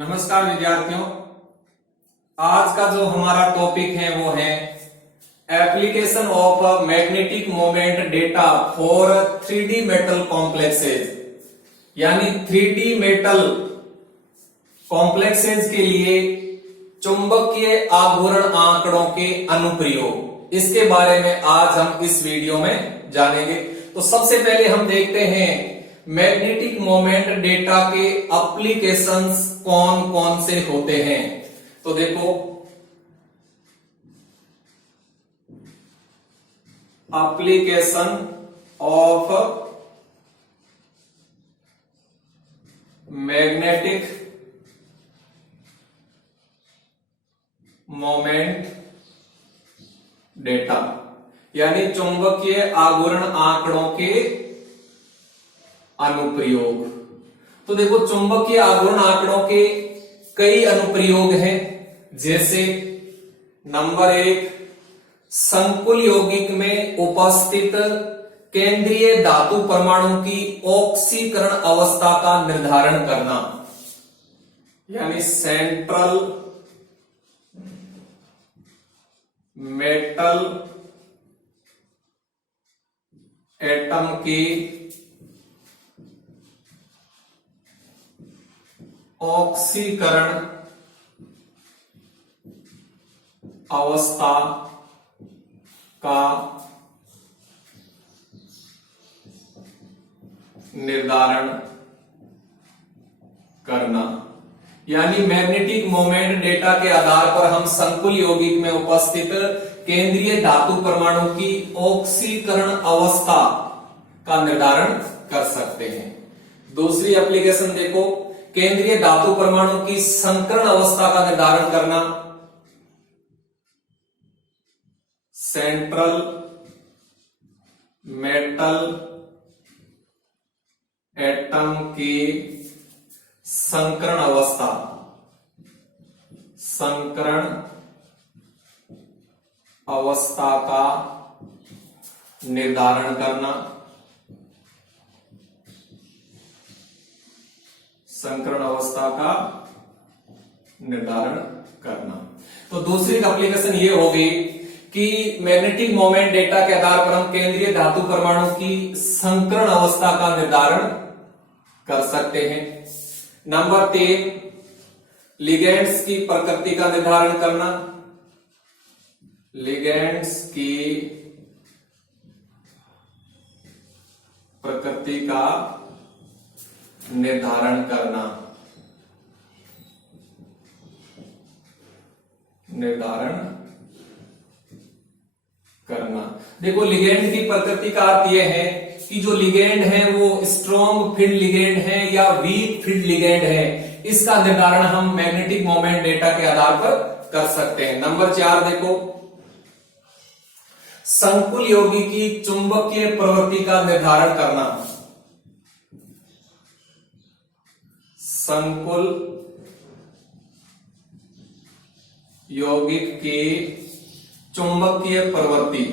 नमस्कार विद्यार्थियों। आज का जो हमारा टॉपिक है वो है application of magnetic moment data for 3D metal complexes, यानी 3D मेटल कॉम्प्लेक्सेस के लिए चुंबकीय आघूर्ण आंकड़ों के अनुप्रयोग, इसके बारे में आज हम इस वीडियो में जानेंगे। तो सबसे पहले हम देखते हैं मैग्नेटिक मोमेंट डेटा के एप्लीकेशंस कौन कौन से होते हैं। तो देखो, application of magnetic moment data, यानी चुंबकीय आघूर्ण आंकड़ों के अनुप्रयोग। तो देखो, चुंबकीय आघूर्ण आंकड़ों के कई अनुप्रयोग हैं। जैसे नंबर 1, संकुल यौगिक में उपस्थित केंद्रीय धातु परमाणु की ऑक्सीकरण अवस्था का निर्धारण करना, यानी सेंट्रल मेटल एटम की ऑक्सीकरण अवस्था का निर्धारण करना, यानी मैग्नेटिक मोमेंट डेटा के आधार पर हम संकुल यौगिक में उपस्थित केंद्रीय धातु परमाणु की ऑक्सीकरण अवस्था का निर्धारण कर सकते हैं। दूसरी एप्लीकेशन देखो, केंद्रीय धातु परमाणु की संकरण अवस्था का निर्धारण करना, सेंट्रल मेटल एटम की संकरण अवस्था, संकरण अवस्था का निर्धारण करना, संकरण अवस्था का निर्धारण करना। तो दूसरी एप्लीकेशन ये होगी कि मैग्नेटिक मोमेंट डेटा के आधार पर हम केंद्रीय धातु परमाणु की संकरण अवस्था का निर्धारण कर सकते हैं। नंबर 3, लिगेंड्स की प्रकृति का निर्धारण करना, लिगेंड्स की प्रकृति का निर्धारण करना, निर्धारण करना। देखो, लिगेंड की प्रकृति का अर्थ यह है कि जो लिगेंड है वो स्ट्रॉन्ग फील्ड लिगेंड है या वीक फील्ड लिगेंड है, इसका निर्धारण हम मैग्नेटिक मोमेंट डेटा के आधार पर कर सकते हैं। नंबर 4 देखो, संकुल यौगिक की चुंबकीय प्रवृत्ति का निर्धारण करना, संकुल यौगिक की चुंबकीय प्रवृत्ति,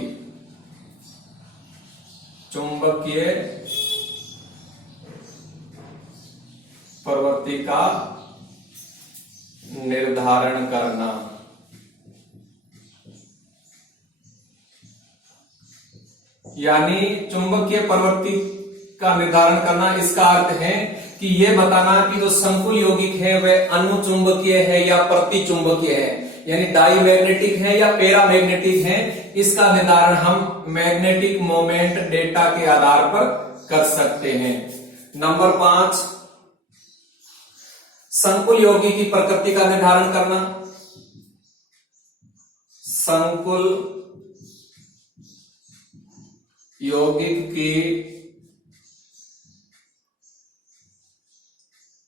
चुंबकीय प्रवृत्ति का निर्धारण करना, यानी चुंबकीय प्रवृत्ति का निर्धारण करना, इसका अर्थ है कि यह बताना कि जो संकुल यौगिक है वह अनुचुंबकीय है या प्रतिचुंबकीय है, यानी डाईमैग्नेटिक है या पैरामैग्नेटिक है, इसका निर्धारण हम मैग्नेटिक मोमेंट डेटा के आधार पर कर सकते हैं। नंबर 5, संकुल यौगिक की प्रकृति का निर्धारण करना, संकुल यौगिक की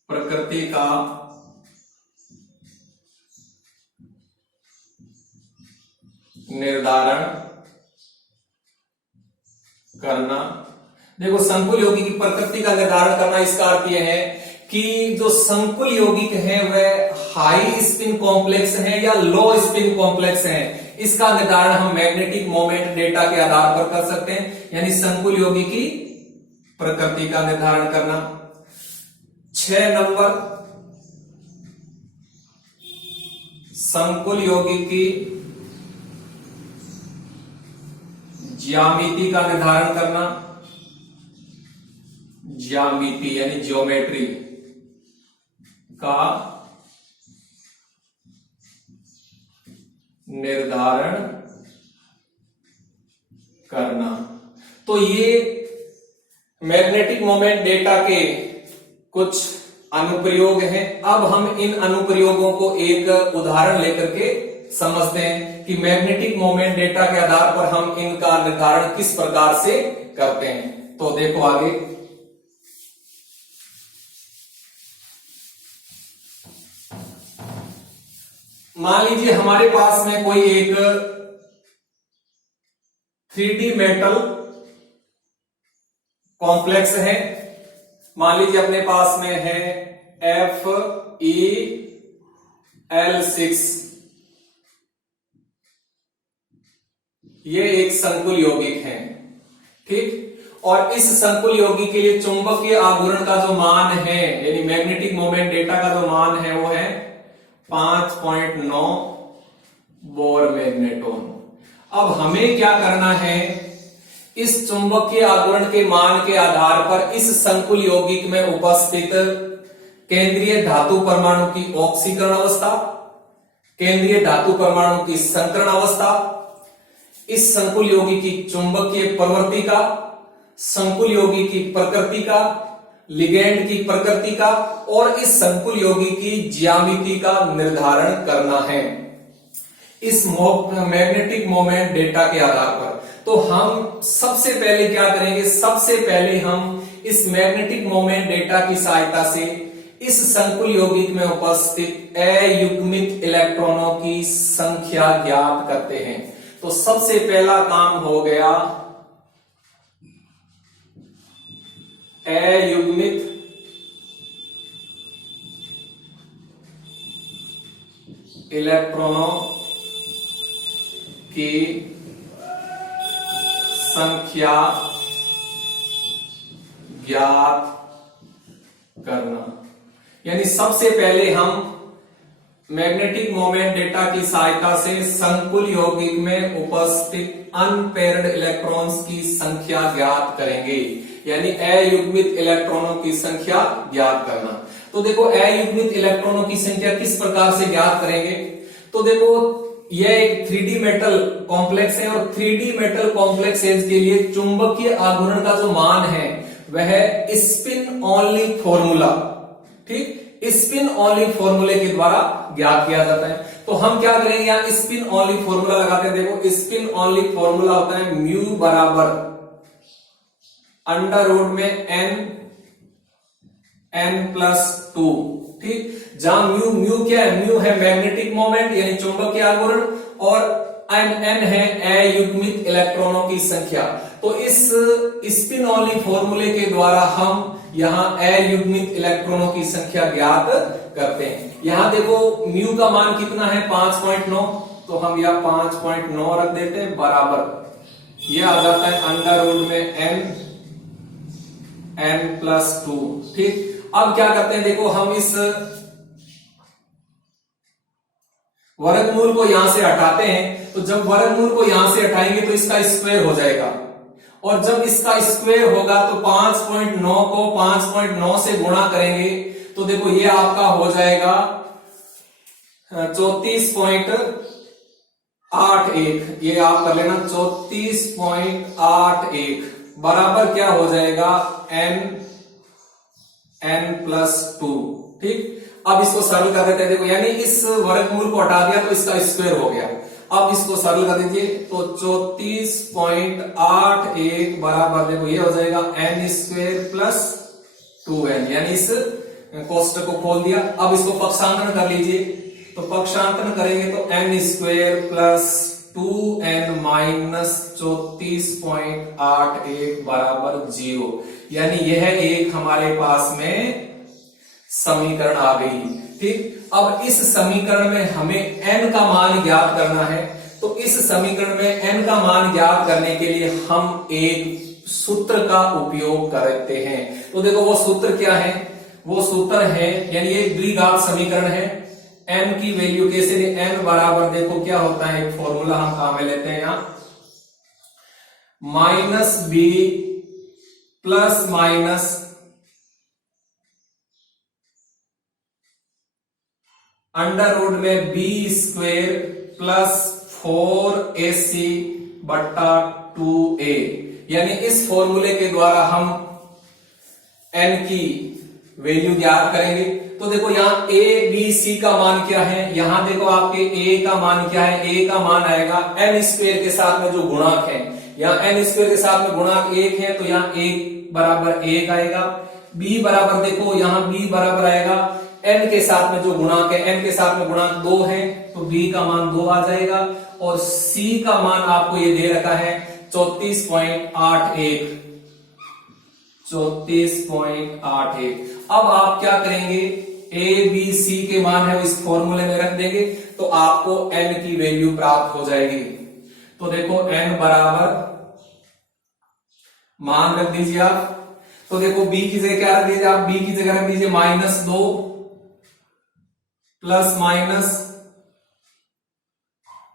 प्रकृति का निर्धारण करना। देखो, संकुल यौगिक की प्रकृति का निर्धारण करना, इसका अर्थ यह है कि जो संकुल यौगिक है वह हाई स्पिन कॉम्प्लेक्स है या लो स्पिन कॉम्प्लेक्स है, इसका निर्धारण हम मैग्नेटिक मोमेंट डेटा के आधार पर कर सकते हैं, यानी संकुल यौगिक की प्रकृति का निर्धारण करना। 6 नंबर, संकुल यौगिक की ज्यामिति का निर्धारण करना, ज्यामिति यानी ज्योमेट्री का निर्धारण करना। तो ये मैग्नेटिक मोमेंट डेटा के कुछ अनुप्रयोग हैं। अब हम इन अनुप्रयोगों को एक उदाहरण लेकर के समझते हैं कि मैग्नेटिक मोमेंट डेटा के आधार पर हम इनका निर्धारण किस प्रकार से करते हैं। तो देखो आगे, मान लीजिए हमारे पास में कोई एक 3D मेटल कॉम्प्लेक्स है। मान लीजिए अपने पास में है FeL6, ये एक संकुल यौगिक है, ठीक। और इस संकुल यौगिक के लिए चुंबकीय आघूर्ण का जो मान है, यानी मैग्नेटिक मोमेंट डेटा का जो मान है वो है 5.9 बोर मैग्नेटोन। अब हमें क्या करना है, इस चुंबकीय आघूर्ण के मान के आधार पर इस संकुल यौगिक में उपस्थित केंद्रीय धातु परमाणु की ऑक्सीकरण अवस्था, केंद्रीय धातु परमाणु की संकरण अवस्था, इस संकुल यौगिक की चुंबकीय प्रवृत्ति का, संकुल यौगिक की प्रकृति का, लिगेंड की प्रकृति का और इस संकुल यौगिक की ज्यामिति का निर्धारण करना है इस मैग्नेटिक मोमेंट डेटा के आधार पर। तो हम सबसे पहले क्या करेंगे, सबसे पहले हम इस मैग्नेटिक मोमेंट डेटा की सहायता से इस संकुल यौगिक में उपस्थित अयुग्मित इलेक्ट्रॉनों की संख्या ज्ञात करते हैं। तो सबसे पहला काम हो गया अयुग्मित इलेक्ट्रॉनों की संख्या ज्ञात करना। यानी सबसे पहले हम मैग्नेटिक मोमेंट डेटा की सहायता से संकुल यौगिक में उपस्थित अनपेयर्ड इलेक्ट्रॉन्स की संख्या ज्ञात करेंगे, यानी अयुग्मित इलेक्ट्रॉनों की संख्या ज्ञात करना। तो देखो अयुग्मित इलेक्ट्रॉनों की संख्या किस प्रकार से ज्ञात करेंगे। तो देखो यह एक 3D मेटल कॉम्प्लेक्स है और 3D मेटल कॉम्प्लेक्सेस के लिए चुंबकीय आघूर्ण का जो मान है वह स्पिन ओनली फॉर्मूला, ठीक, स्पिन ओनली फॉर्मूले के द्वारा ज्ञात किया जाता है। तो हम क्या करेंगे, यहां स्पिन ओनली फॉर्मूला लगाते हैं। देखो स्पिन ओनली फॉर्मूला होता है म्यू बराबर अंडर रूट में n+2, ठीक। जहां म्यू क्या है, म्यू है मैग्नेटिक मोमेंट यानी चुंबकीय आघूर्ण और n है अयुग्मित इलेक्ट्रॉनों की संख्या। तो इस स्पिन ओनली फॉर्मूले के द्वारा हम यहां अयुग्मित इलेक्ट्रॉनों की संख्या ज्ञात करते हैं। यहां देखो म्यू का मान कितना है 5.9, तो हम यहां 5.9 रख देते हैं बराबर यह आ जाता है अंडर रूट में n+2, ठीक। अब क्या करते हैं, देखो हम इस वर्गमूल को यहां से हटाते हैं। तो जब वर्गमूल को यहां से हटाएंगे तो इसका स्क्वायर हो जाएगा और जब इसका स्क्वायर होगा तो 5.9 को 5.9 से गुणा करेंगे तो देखो ये आपका हो जाएगा 34.81, ये आप कर लेना 34.81 बराबर क्या हो जाएगा n+2, ठीक। अब इसको सरल कर देते हैं। देखो यानी इस वर्गमूल को हटा दिया तो इसका स्क्वायर हो गया। अब इसको सरल कर दीजिए तो 34.81 बराबर देखो ये हो जाएगा n²+2n, यानी इस कोष्टक को खोल दिया। अब इसको पक्षांतरण कर लीजिए, तो पक्षांतरण करेंगे तो n²+2n माइनस 34.81 बराबर 0, यानी यह एक हमारे पास में समीकरण आ गई, ठीक। अब इस समीकरण में हमें n का मान ज्ञात करना है। तो इस समीकरण में n का मान ज्ञात करने के लिए हम एक सूत्र का उपयोग करते हैं। तो देखो वो सूत्र क्या है, वो सूत्र है यानी ये द्विघात समीकरण है n की वैल्यू कैसे ले, n बराबर देखो क्या होता है, एक फॉर्मूला हम काम में लेते हैं यहां, -b plus minus under root में b स्क्वेयर प्लस 4ac बट्टा 2a, यानी इस फॉर्मूले के द्वारा हम n की वैल्यू ज्ञात करेंगे। तो देखो यहाँ a b c का मान क्या है, यहां देखो आपके a का मान क्या है, a का मान आएगा n स्क्वेयर के साथ में जो गुणांक है, यहाँ n स्क्वेयर के साथ में गुणांक 1 है तो यहाँ 1 बराबर 1 आएगा। b बराबर देखो यहाँ b बराबर आएगा n के साथ में जो गुणांक है, n के साथ में गुणांक 2 है तो b का मान 2 आ जाएगा। और c का मान आपको ये दे रखा है 34.81, 34.81। अब आप क्या करेंगे, a b c के मान है इस फॉर्मूले में रख देंगे तो आपको n की वैल्यू प्राप्त हो जाएगी। तो देखो n बराबर मान रख दीजिए आप, तो देखो b की जगह क्या रख दीजिए आप, b की जगह रख दीजिए -2 प्लस माइनस,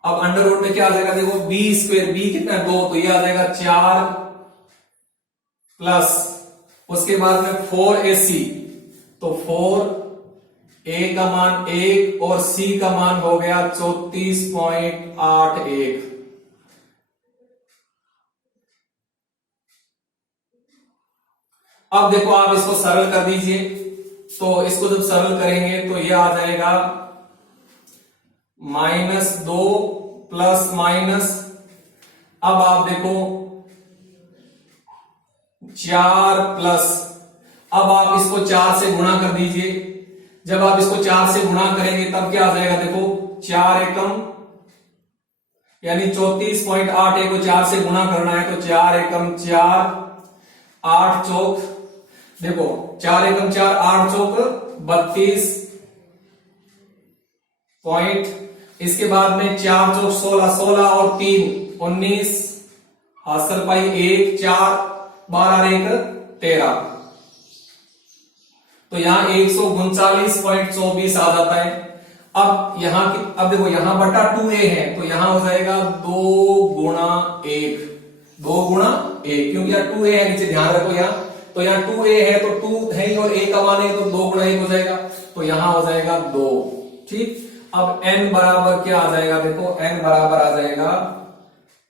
अब अंडर रूट में क्या आ जाएगा, देखो b स्क्वेयर, b कितना 2 तो ये आ जाएगा 4 प्लस उसके बाद में 4ac, तो 4a का मान 1 और c का मान हो गया 34.81। अब देखो आप इसको सरल कर दीजिए, तो इसको जब सरल करेंगे तो ये आ जाएगा -2 प्लस माइनस, अब आप देखो 4 प्लस, अब आप इसको 4 से गुणा कर दीजिए, जब आप इसको 4 से गुणा करेंगे तब क्या आ जाएगा, देखो 4 एकम यानी 34.81 को 4 से गुणा करना है तो 4 एकम 4, 8 चौक, देखो 4 एकम 4, 8 चौक 32 पॉइंट, इसके बाद में 4 चौक 16, 16 और 3 19, हासिल पाई 1 4, 12 1 13, तो यहां 139.24 आ जाता है। अब यहां की, अब देखो यहां बटा 2a है तो यहां हो जाएगा 2 गुणा 1, 2 गुणा 1, क्योंकि यहाँ 2a है नीचे, ध्यान रखो यहाँ, तो यहाँ 2a है तो 2 है ही और a का मान है तो 2 गुणा 1 हो जाएगा, तो यहां हो जाएगा 2। ठीक, अब n बराबर क्या आ जाएगा, देखो n बराबर आ जाएगा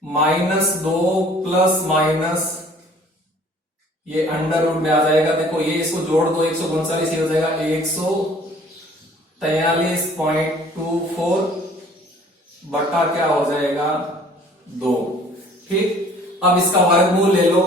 -2 प्लस माइनस ये अंडर रूट में आ जाएगा, देखो ये इसको जोड़ दो 139, ये हो जाएगा 143.24 बटा क्या हो जाएगा 2। ठीक, अब इसका वर्गमूल ले लो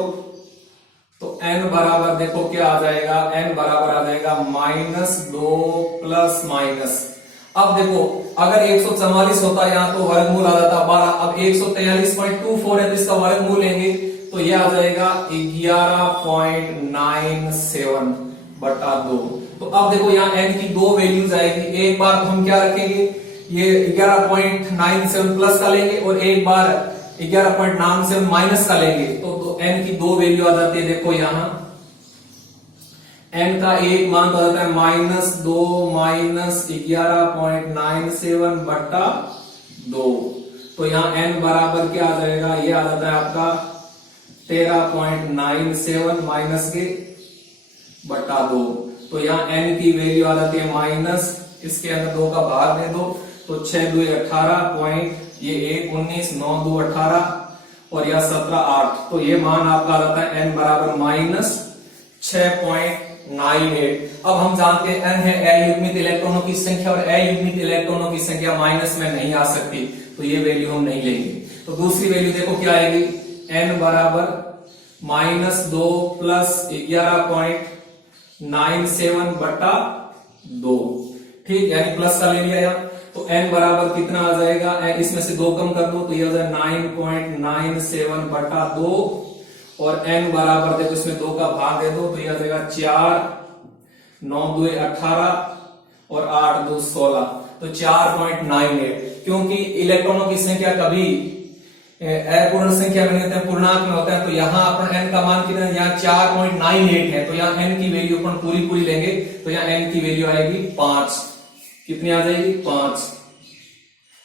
तो n बराबर देखो क्या आ जाएगा, n बराबर आ जाएगा -2 प्लस माइनस, अब देखो अगर 144 होता यहाँ तो वर्गमूल आ जाता 12, अब 143.24 है तो इसका वर्गमूल लेंगे तो ये आ जाएगा 11.97 बटा 2। तो अब देखो यहाँ n की 2 वैल्यूज आएगी, एक बार तो हम क्या रखेंगे, ये 11.97 प्लस का लेंगे और एक बार 11.97 माइनस का लेंगे, तो n की 2 वैल्यू आ जाती है, देखो यहाँ n का एक मान तो आ जाता है -2 माइनस 11.97 बटा 2, तो यहाँ n बराबर क्या आ जाएगा, ये आ जाता है आपका 13.97 माइनस के बटा 2, तो यहाँ n की वैल्यू आ जाती है माइनस, इसके अंदर 2 का भाग दे दो तो 6 2 18 पॉइंट, ये 1 19 9 2 18 और यह 17 8, तो ये मान आपका आ जाता है n बराबर -6.98। अब हम जानते हैं n है अयुग्मित इलेक्ट्रॉनों की संख्या और अयुग्मित इलेक्ट्रॉनों की संख्या माइनस में नहीं आ सकती, तो ये वैल्यू हम नहीं लेंगे। तो दूसरी वैल्यू देखो क्या आएगी, n बराबर -2 प्लस 11.97 बटा 2। ठीक, यानी प्लस का ले लिया यहाँ, तो n बराबर कितना आ जाएगा, इसमें से 2 कम कर दो तो ये हो जाएगा 9.97 बटा 2 और n बराबर देखो इसमें 2 का भाग दे दो तो ये आ जाएगा 4 9 2 18 और 8 2 16, तो 4.98। क्योंकि इलेक्ट्रॉनों की संख्या कभी अपूर्ण संख्या में नहीं होते हैं, पूर्णांक में होता है, तो यहाँ अपन n का मान कितना है, यहाँ 4.98 है, तो यहाँ n की वैल्यू अपन पूरी लेंगे तो यहाँ n की वैल्यू आएगी 5, कितनी आ जाएगी 5।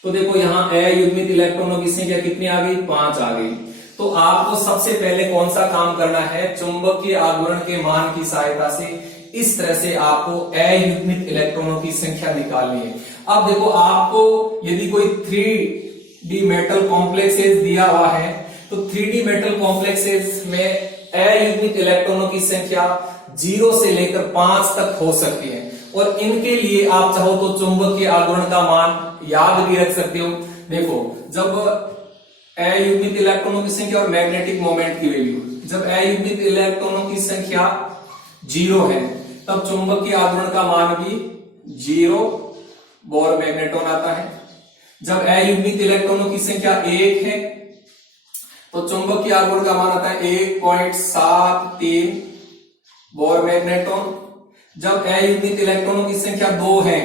तो देखो यहाँ अयुग्मित इलेक्ट्रॉनों की संख्या कितनी आ गई 5 आ गई। तो आपको सबसे पहले कौन सा काम करना है, चुंबकीय आघूर्ण के मान की सहायता से इस तरह से आपको अयुग्मित इलेक्ट्रॉनों की संख्या निकालनी है। अब देखो आपको यदि कोई 3D मेटल कॉम्प्लेक्सेस दिया हुआ है तो 3D मेटल कॉम्प्लेक्सेस में अयुग्मित इलेक्ट्रॉनों की संख्या 0 से लेकर 5 तक हो सकती है और इनके लिए आप चाहो तो चुंबकीय आघूर्ण का मान याद भी रख सकते हो। देखो जब अयुग्मित इलेक्ट्रॉनों की संख्या और मैग्नेटिक मोमेंट की वैल्यू, जब अयुग्मित इलेक्ट्रॉनों की संख्या 0 है तब चुंबकीय आघूर्ण का मान भी 0 बोर मैग्नेटॉन आता है। जब अयुग्मित इलेक्ट्रॉनों की संख्या 1 है तो चुंबकीय आघूर्ण का मान आता है 1.73 बोर मैग्नेटॉन। जब अयुग्मित इलेक्ट्रॉनों की संख्या 2 है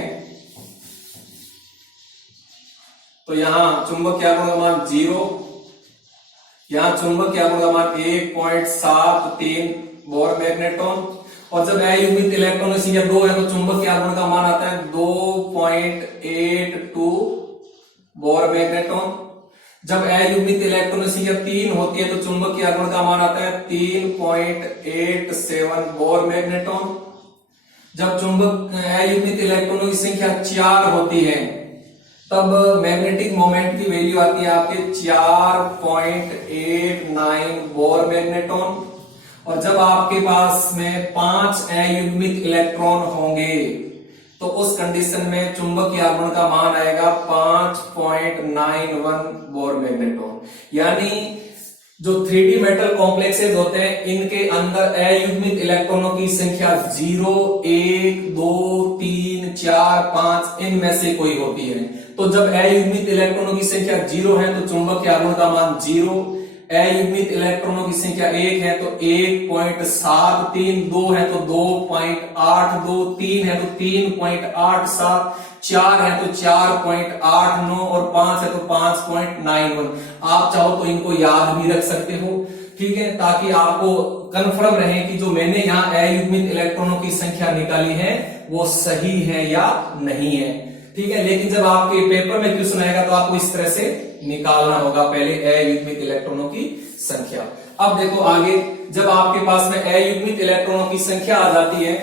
तो यहां चुंबकीय आघूर्ण का मान 0, यहां चुंबकीय आघूर्ण का मान 1.73 बोर मैग्नेटॉन। और जब अयुग्मित इलेक्ट्रॉनों की संख्या 2 है तो चुंबकीय आघूर्ण का मान आता है 2.82 बोर मैग्नेटॉन। जब अयुग्मित इलेक्ट्रॉनों की संख्या 3 होती है तो चुंबकीय आघूर्ण का मान आता है 3.87 बोर मैग्नेटॉन। जब अयुग्मित इलेक्ट्रॉनों की संख्या 4 होती है तब मैग्नेटिक मोमेंट की वैल्यू आती है आपके 4.89 बोर मैग्नेटॉन। और जब आपके पास में 5 अयुग्मित इलेक्ट्रॉन होंगे तो उस कंडीशन में चुंबकीय आघूर्ण का मान आएगा 5.91 बोर मैग्नेटॉन। यानी जो 3D मेटल कॉम्प्लेक्सेस होते हैं इनके अंदर अयुग्मित इलेक्ट्रॉनों की संख्या 0, 1, 2, 3, 4, 5 इनमें से कोई होती है। तो जब अयुग्मित इलेक्ट्रॉनों की संख्या 0 है तो चुंबकीय आघूर्ण का मान 0, अयुग्मित इलेक्ट्रॉनों की संख्या 1 है तो 1.73, 2 है तो 2.82, 3 है तो 3.87, 4 है तो 4.89 और 5 है तो 5.91। आप चाहो तो इनको याद भी रख सकते हो, ठीक है, ताकि आपको कंफर्म रहे कि जो मैंने यहाँ अयुग्मित इलेक्ट्रॉनों की संख्या निकाली है वो सही है या नहीं है, ठीक है। लेकिन जब आपके पेपर में क्वेश्चन आएगा तो आपको इस तरह से निकालना होगा पहले अयुग्मित इलेक्ट्रॉनों की संख्या। अब देखो आगे, जब आपके पास में अयुग्मित इलेक्ट्रॉनों की संख्या आ जाती है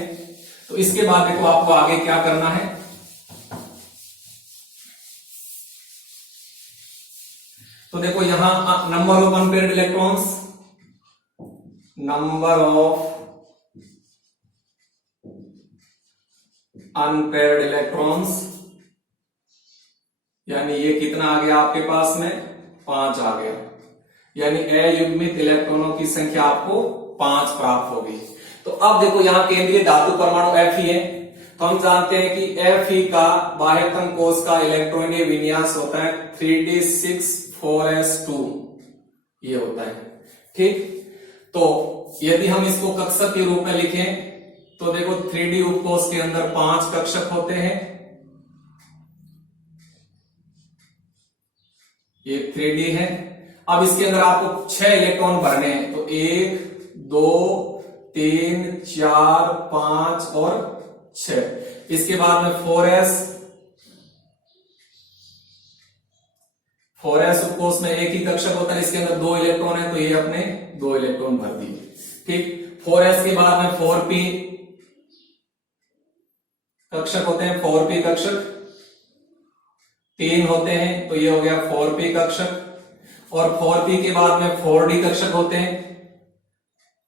तो इसके बाद देखो आपको आगे क्या करना है। तो देखो यहां number of unpaired electrons, number of unpaired electrons, यानी ये कितना आ गया आपके पास में 5 आ गया, यानी अयुग्मित इलेक्ट्रॉनों की संख्या आपको 5 प्राप्त होगी। तो अब देखो यहां केंद्रीय धातु परमाणु Fe है, तो हम जानते हैं कि Fe का बाह्यतम कोश का इलेक्ट्रॉनीय विन्यास होता है 3d6 4s2 ये होता है, ठीक। तो यदि हम इसको कक्षक के रूप में लिखें तो देखो 3D उपकोश के अंदर 5 कक्षक होते हैं, ये 3D है। अब इसके अंदर आपको 6 इलेक्ट्रॉन भरने हैं, तो 1, 2, 3, 4, 5 और 6। इसके बाद में 4s उपकोश में एक ही कक्षक होता है, इसके अंदर 2 इलेक्ट्रॉन है तो ये अपने 2 इलेक्ट्रॉन भर दिए, ठीक। 4s के बाद में 4p कक्षक होते हैं, 4p कक्षक 3 होते हैं तो ये हो गया 4p कक्षक। और 4p के बाद में 4d कक्षक होते हैं,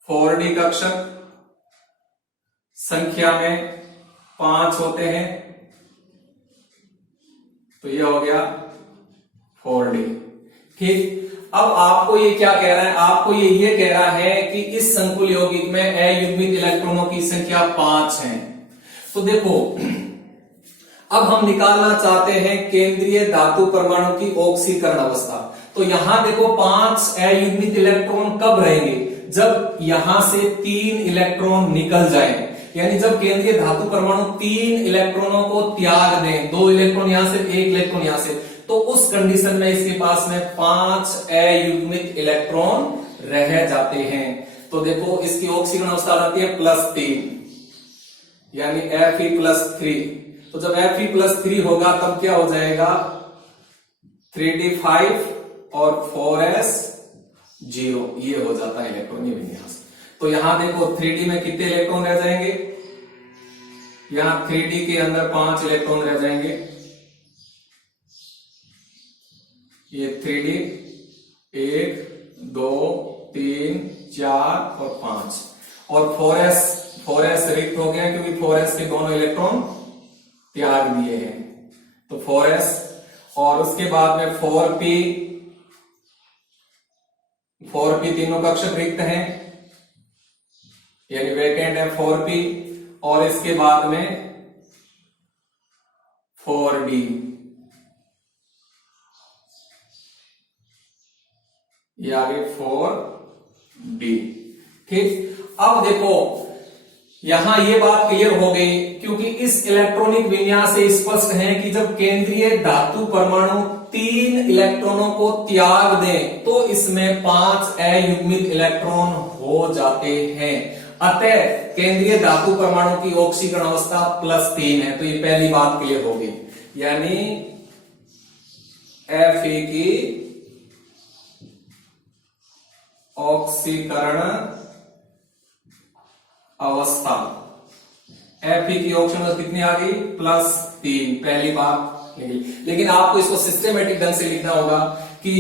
4d कक्षक संख्या में 5 होते हैं तो ये हो गया 4d, ठीक। अब आपको ये क्या कह रहा है, आपको ये कह रहा है कि इस संकुल यौगिक में अयुग्मित इलेक्ट्रॉनों की संख्या 5 है। तो देखो अब हम निकालना चाहते हैं केंद्रीय धातु परमाणु की ऑक्सीकरण अवस्था। तो यहां देखो 5 अयुग्मित इलेक्ट्रॉन कब रहेंगे, जब यहां से 3 इलेक्ट्रॉन निकल जाए, यानी जब केंद्रीय धातु परमाणु 3 इलेक्ट्रॉनों को त्याग दें, 2 इलेक्ट्रॉन यहां से 1 इलेक्ट्रॉन यहां से, तो उस कंडीशन में इसके पास में 5 अयुग्मित इलेक्ट्रॉन रह जाते हैं। तो देखो इसकी ऑक्सीकरण अवस्था आती है +3, यानी Fe +3। तो तो जब Fe+3 होगा तब क्या हो जाएगा 3d5 और 4s 0, ये हो जाता है इलेक्ट्रॉनिक विन्यास। तो यहां देखो 3d में कितने इलेक्ट्रॉन रह जाएंगे, यहां 3d के अंदर 5 इलेक्ट्रॉन रह जाएंगे, ये 3d 1 2 3 4 और 5, और 4s रिक्त हो गया क्योंकि 4s के दोनों इलेक्ट्रॉन त्याग दिए हैं, तो 4s, और उसके बाद में 4p तीनों कक्षक रिक्त हैं यानी वैकेंट है 4p, और इसके बाद में 4d, ये आगे 4d। ठीक, अब देखो यहां ये बात क्लियर हो गई क्योंकि इस इलेक्ट्रॉनिक विन्यास से स्पष्ट है कि जब केंद्रीय धातु परमाणु 3 इलेक्ट्रॉनों को त्याग दें तो इसमें 5 अयुग्मित इलेक्ट्रॉन हो जाते हैं। अतः केंद्रीय धातु परमाणु की ऑक्सीकरण अवस्था +3 है, तो ये पहली बात क्लियर हो गई, यानी Fe की ऑक्सीकरण अवस्था, Fe की ऑक्सीकरण अवस्था कितनी आ गई +3, पहली बात। लेकिन आपको इसको सिस्टमेटिक ढंग से लिखना होगा कि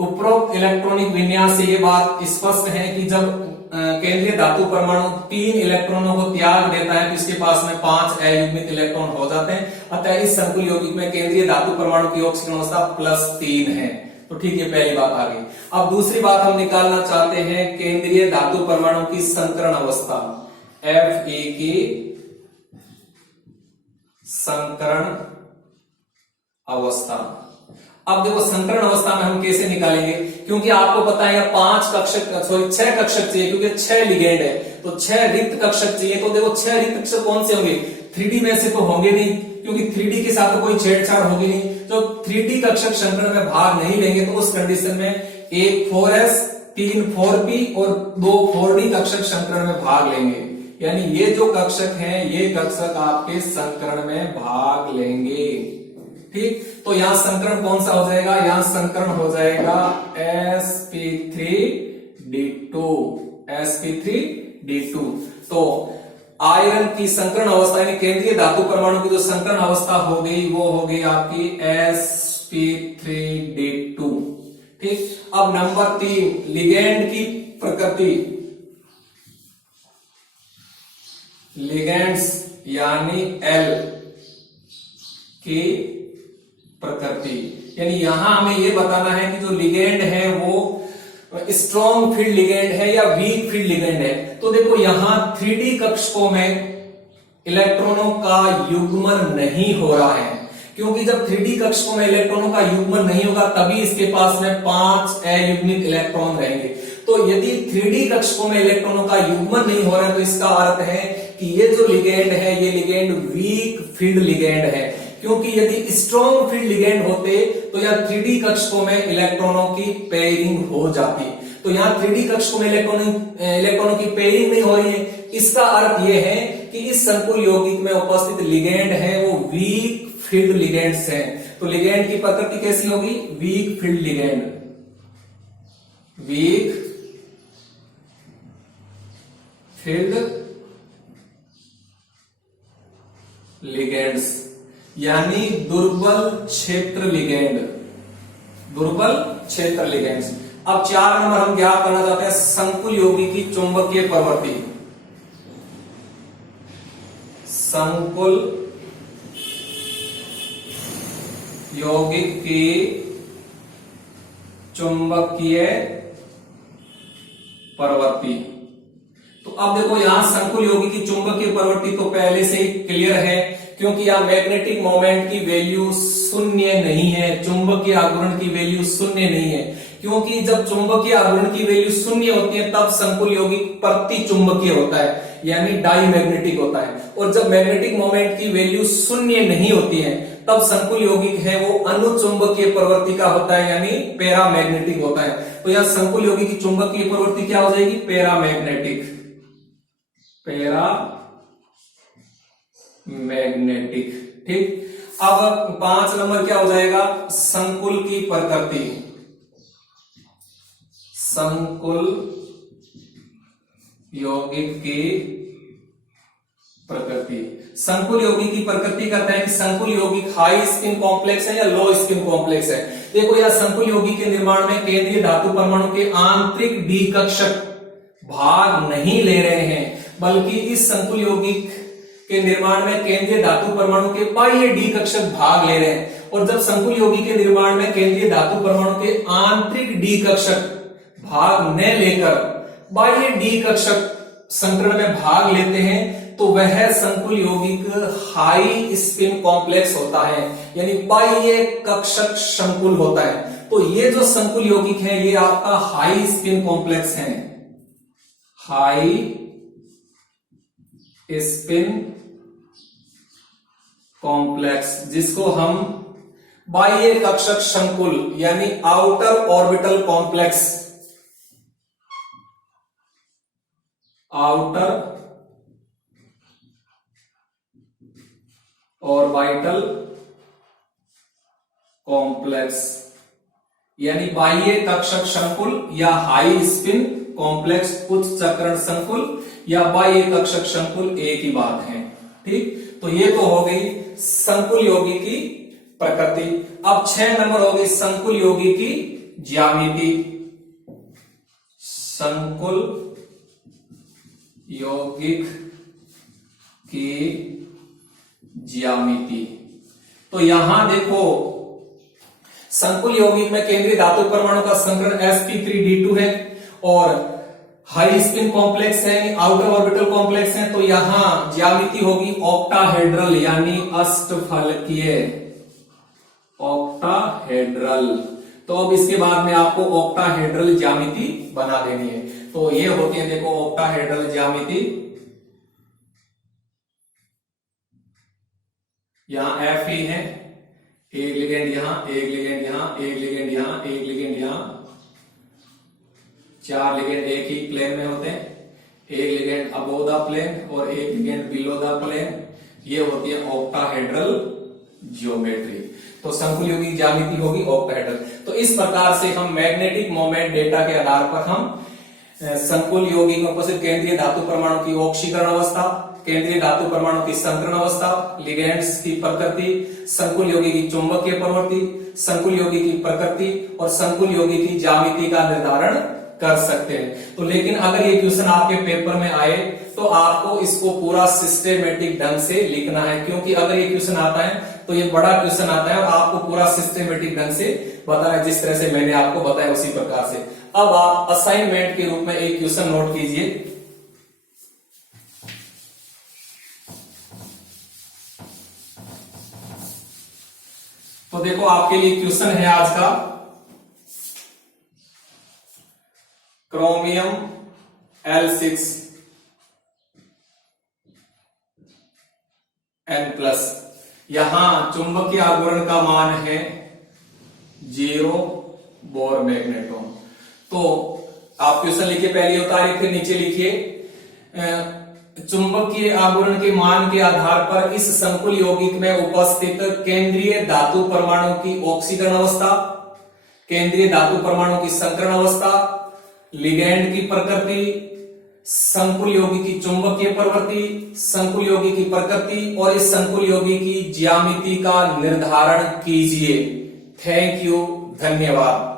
उपरोक्त इलेक्ट्रॉनिक विन्यास से ये बात स्पष्ट है कि जब केंद्रीय धातु परमाणु 3 इलेक्ट्रॉनों को त्याग देता है तो इसके पास में 5 अयुग्मित इलेक्ट्रॉन हो जाते हैं, अतः इस संकुल यौगिक में केंद्रीय धातु परमाणु की ऑक्सीकरण अवस्था +3 है। तो ठीक है, पहली बात आ गई। अब दूसरी बात हम निकालना चाहते हैं केंद्रीय धातु परमाणु की संकरण अवस्था, Fe की संकरण अवस्था। अब देखो संकरण अवस्था में हम कैसे निकालेंगे, क्योंकि आपको पता है 6 कक्षक चाहिए क्योंकि 6 लिगेंड है, तो 6 रिक्त कक्षक चाहिए। तो देखो 6 रिक्त कक्षक कौन से होंगे, 3D में से तो होंगे नहीं क्योंकि 3D के साथ तो कोई छेड़छाड़ होगी नहीं, तो 3D कक्षक संकरण में भाग नहीं लेंगे। तो उस कंडीशन में 1 4s 3 4p और 2 4d कक्षक संकरण में भाग लेंगे, यानी ये जो कक्षक हैं ये कक्षक आपके संकरण में भाग लेंगे। ठीक, तो यहां संकरण कौन सा हो जाएगा, यहां संकरण हो जाएगा sp3d2। तो आयरन की संकरण अवस्था यानी केंद्रीय धातु परमाणु की जो संकरण अवस्था हो गई वो हो गई आपकी sp3d2। ठीक, अब नंबर 3 लिगेंड की प्रकृति, लिगेंड्स यानी L की प्रकृति, यानी यहां हमें यह बताना है कि जो लिगेंड है वो स्ट्रॉन्ग फील्ड लिगेंड है या वीक फील्ड लिगेंड है। तो देखो यहां 3D कक्षकों में इलेक्ट्रॉनों का युग्मन नहीं हो रहा है, क्योंकि जब 3D कक्षकों में इलेक्ट्रॉनों का युग्मन नहीं होगा तभी इसके पास में 5 अयुग्मित इलेक्ट्रॉन रहेंगे। तो यदि 3D कक्षकों में इलेक्ट्रॉनों का युग्मन नहीं हो रहा है तो इसका अर्थ है कि ये जो लिगेंड है ये लिगेंड वीक फील्ड लिगेंड है, क्योंकि यदि स्ट्रॉन्ग फील्ड लिगेंड होते तो यहां 3D कक्षकों में इलेक्ट्रॉनों की पेयरिंग हो जाती। तो यहां 3D कक्षकों में इलेक्ट्रॉनों की पेयरिंग नहीं हो रही है, इसका अर्थ यह है कि इस संकुल यौगिक में उपस्थित लिगेंड है वो वीक फील्ड लिगेंड्स हैं। तो लिगेंड की प्रकृति कैसी होगी, weak field ligand, weak field ligands यानी दुर्बल क्षेत्र लिगेंड, दुर्बल क्षेत्र लिगेंड्स। अब 4 नंबर हम ज्ञात करना चाहते हैं संकुल यौगिक की चुंबकीय प्रवृत्ति, संकुल यौगिक की चुंबकीय प्रवृत्ति। तो अब देखो यहां संकुल यौगिक की चुंबकीय प्रवृत्ति तो पहले से ही क्लियर है, क्योंकि यहां मैग्नेटिक मोमेंट की वैल्यू 0 नहीं है, चुंबकीय आघूर्ण की वैल्यू 0 नहीं है, क्योंकि जब चुंबकीय आघूर्ण की वैल्यू 0 होती है तब संकुल यौगिक प्रति चुंबकीय होता है यानी डाईमैग्नेटिक होता है, और जब मैग्नेटिक मोमेंट की वैल्यू 0 नहीं होती है तब संकुल यौगिक है वो अनुचुंबकीय प्रवृत्ति का होता है यानी पैरामैग्नेटिक होता है। तो यहां संकुल यौगिक की चुंबकीय प्रवृत्ति क्या हो जाएगी, पैरामैग्नेटिक, पैरा मैग्नेटिक। ठीक, अब 5 नंबर क्या हो जाएगा, संकुल की प्रकृति। संकुल यौगिक की प्रकृति। संकुल यौगिक की प्रकृति कहते हैं कि संकुल यौगिक हाई स्पिन कॉम्प्लेक्स है या लो स्पिन कॉम्प्लेक्स है। देखो यह संकुल यौगिक के निर्माण में केंद्रीय धातु परमाणु के आंतरिक डी कक्षक भाग नहीं ले रहे हैं, बल्कि इस संकुल यौगिक के निर्माण में केंद्रीय धातु परमाणु के बाह्य डी कक्षक भाग ले रहे हैं। और जब संकुल यौगिक के निर्माण में केंद्रीय धातु परमाणु के आंतरिक डी कक्षक भाग न लेकर बाह्य डी कक्षक संकरण में भाग लेते हैं, तो वह संकुल यौगिक हाई स्पिन कॉम्प्लेक्स होता है, यानी बाह्य कक्षक संकुल होता है। तो ये जो संकुल यौगिक है ये आपका हाई स्पिन कॉम्प्लेक्स है, हाई स्पिन कॉम्प्लेक्स, जिसको हम बाह्य कक्षक संकुल यानी outer orbital complex, outer orbital complex यानी बाह्य कक्षक संकुल या हाई स्पिन कॉम्प्लेक्स, उच्च चक्रण संकुल या बाह्य कक्षक संकुल एक ही बात है। ठीक, तो ये तो हो गई संकुल यौगिक की प्रकृति। अब 6 नंबर हो गई संकुल यौगिक की ज्यामिति। संकुल यौगिक की ज्यामिति। तो यहां देखो संकुल यौगिक में केंद्रीय धातु परमाणु का संकरण sp3d2 है और हाई स्पिन कॉम्प्लेक्स है, आउटर ऑर्बिटल कॉम्प्लेक्स है। तो यहां ज्यामिति होगी ऑक्टाहेड्रल यानी अष्टफलकीय, ऑक्टाहेड्रल। तो अब इसके बाद में आपको ऑक्टाहेड्रल ज्यामिति बना देनी है। तो ये होती है देखो ऑक्टाहेड्रल ज्यामिति। यहां एफ ही है, एक लिगेंड यहां, एक लिगेंड यहां, एक लिगेंड यहां, एक लिगेंड यहां, 4 लिगेंड एक ही प्लेन में होते हैं, एक लिगेंड अबोव द प्लेन और एक लिगेंड बिलो द प्लेन। ये होती है ऑक्टाहेड्रल ज्योमेट्री। तो संकुल यौगिक ज्यामिति होगी ऑक्टाहेड्रल। तो इस प्रकार से हम मैग्नेटिक मोमेंट डेटा के आधार पर हम संकुल यौगिकों को, सिर्फ केंद्रीय धातु परमाणु की ऑक्सीकरण अवस्था, केंद्रीय धातु परमाणु की संकरण अवस्था, लिगेंड्स की प्रकृति, संकुल यौगिक की चुंबकीय प्रवृत्ति, संकुल यौगिक की प्रकृति और संकुल यौगिक की ज्यामिति का निर्धारण कर सकते हैं। तो लेकिन अगर ये क्वेश्चन आपके पेपर में आए तो आपको इसको पूरा सिस्टेमेटिक ढंग से लिखना है, क्योंकि अगर ये क्वेश्चन आता है तो ये बड़ा क्वेश्चन आता है और आपको पूरा सिस्टेमेटिक ढंग से बताना है, जिस तरह से मैंने आपको बताया उसी प्रकार से। अब आप असाइनमेंट के रूप में एक क्वेश्चन नोट कीजिए। तो देखो आपके लिए क्वेश्चन है आज का, क्रोमियम L6 N+, यहां चुंबकीय आघूर्ण का मान है 0 बोर मैग्नेटॉन। तो आप क्वेश्चन लिखिए, पहली उतारिए फिर नीचे लिखिए। चुंबकीय आघूर्ण के मान के आधार पर इस संकुल यौगिक में उपस्थित केंद्रीय धातु परमाणु की ऑक्सीकरण अवस्था, केंद्रीय धातु परमाणु की संकरण अवस्था, लिगैंड की प्रकृति, संकुल यौगिक की चुंबकीय प्रवृत्ति, संकुल यौगिक की प्रकृति और इस संकुल यौगिक की ज्यामिति का निर्धारण कीजिए। थैंक यू, धन्यवाद।